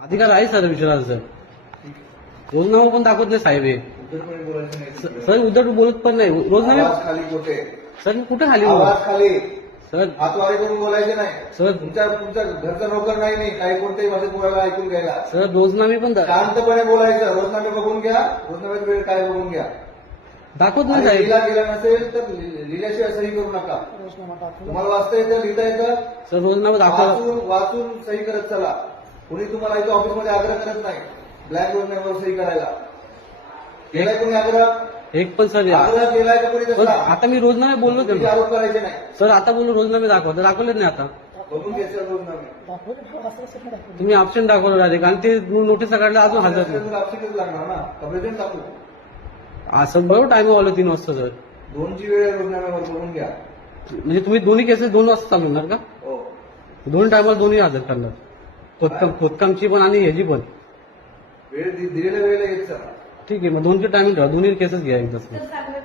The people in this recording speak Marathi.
अधिकार आहे सर विचारायला सर. रोजनामा पण दाखवत नाही साहेब हे. उद्धटपणे बोलायचं नाही. सर उद्धट बोलत पण नाही रोजनामे. आवाज खाली कुठे? सर मी कुठे खाली बोलतो? आवाज खाली. सर हातवारे करून बोलायचे नाही. सर तुमचा घरचा नोकर नाही मी काही कोणत्याही भाषेत बोलायला ऐकून घ्यायला. सर रोजनामे पण शांतपणे बोलायचं. रोजनामे बघून घ्या. रोजनाम्यात वेळ काय बघून घ्या. दाखवत नाही आणि साहेब. लिहिला गेला नसेल तर लिहिल्याशिवाय सही करू नका. तुम्हाला वाचता येतं लिहिता येतं सर रोजनामा दाखवा. वाचून सही करत चला. कुणी तुम्हाला इथं ऑफिसमध्ये आग्रह करत नाही ब्लॅक रोजनाम्यावर सही करायला. केलाय कोणी आग्रह? एक पण सर आग्रह केलाय का कोणी सर, तसा? आता मी रोजनामे बोललो तुम्ही त्यांना. आरोप करायचे नाही. सर आता बोललो रोजनामे दाखवा दाखवलेच नाही आता. बघून घ्यायचं रोजनामे. तुम्ही ऑप्शन दाखवलं डायरेक्ट आणि ते नोटीस काढलं अजून हजर नाही. आपशिकच लागणार ना का प्रेझेंट टाकू? असं बरोबर टाइम आलं 3 वाजता सर. दोनची वेळ आहे रोजनाम्यावर बघून घ्या. म्हणजे तुम्ही दोन्ही केसेस 2 वाजता चालू होणार का? हो. दोन टायमाला दोन्ही हजर करणार. खोदकामची पण आणि ह्याची पण. वेळ दिलेल्या वेळेला येत चला. ठीक आहे मग 2ची टायमिंग ठेवा दोन्ही केसेस घ्या एकदाच. तर चांगलं